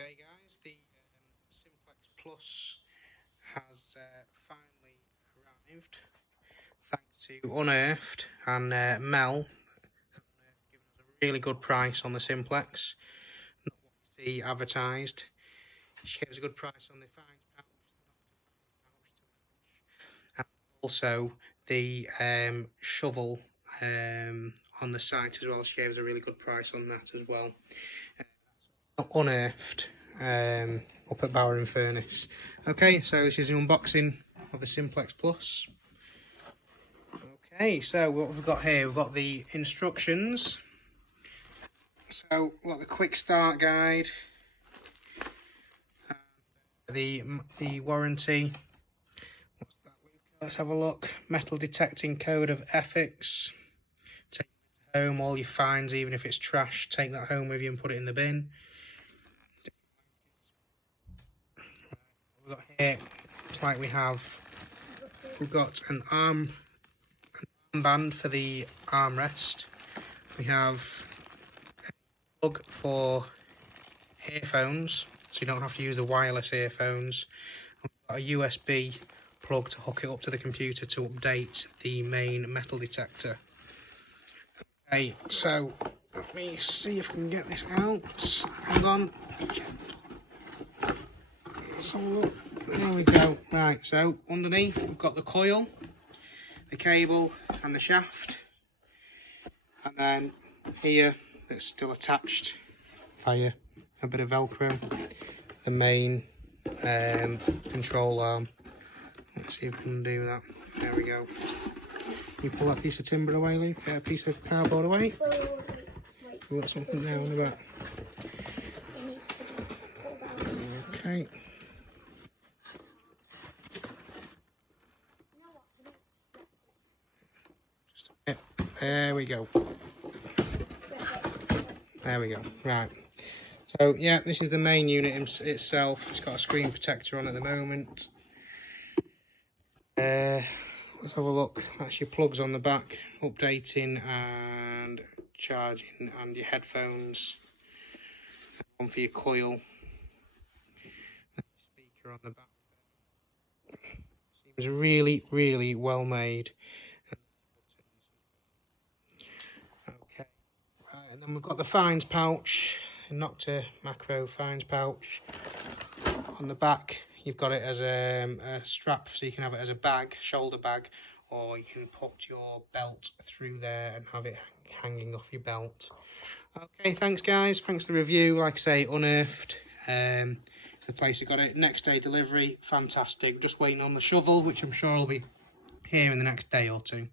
Okay guys, the Simplex Plus has finally arrived thanks to Unearthed and Mel have given us a really good price on the Simplex, not what you see advertised. She gave us a good price on the fines pouch, the Nokta fines pouch 2 inch, and also the shovel on the site as well. She gave us a really good price on that as well. Unearthed up at Bower and Furnace. Okay, so this is an unboxing of the Simplex Plus. Okay, so what we've got here, we've got the instructions. So we've got the quick start guide, the warranty. What's that, Luca? Let's have a look. Metal detecting code of ethics. Take it home, all your fines, even if it's trash, take that home with you and put it in the bin. We've got here, like we've got an armband for the armrest. We have a plug for earphones, so you don't have to use the wireless earphones. We've got a USB plug to hook it up to the computer to update the main metal detector. Okay, so let me see if we can get this out. Hang on. Let's have a look. There we go. Right, so underneath we've got the coil, the cable and the shaft, and then here that's still attached via a bit of velcro, the main control arm. Let's see if we can do that. There we go. You pull that piece of timber away, Luke, a piece of cardboard away. We've got something there on the back. Okay. There we go. There we go. Right. So yeah, this is the main unit itself. It's got a screen protector on at the moment. Let's have a look. That's your plugs on the back, updating and charging, and your headphones. One for your coil. Speaker on the back. Seems really, really well made. Okay. And then we've got the fines pouch, Nokta macro fines pouch. On the back, you've got it as a strap, so you can have it as a bag, shoulder bag, or you can put your belt through there and have it hanging off your belt. Okay, thanks guys, thanks for the review. Like I say, Unearthed, the place who got it. Next day delivery, fantastic. Just waiting on the shovel, which I'm sure will be here in the next day or two.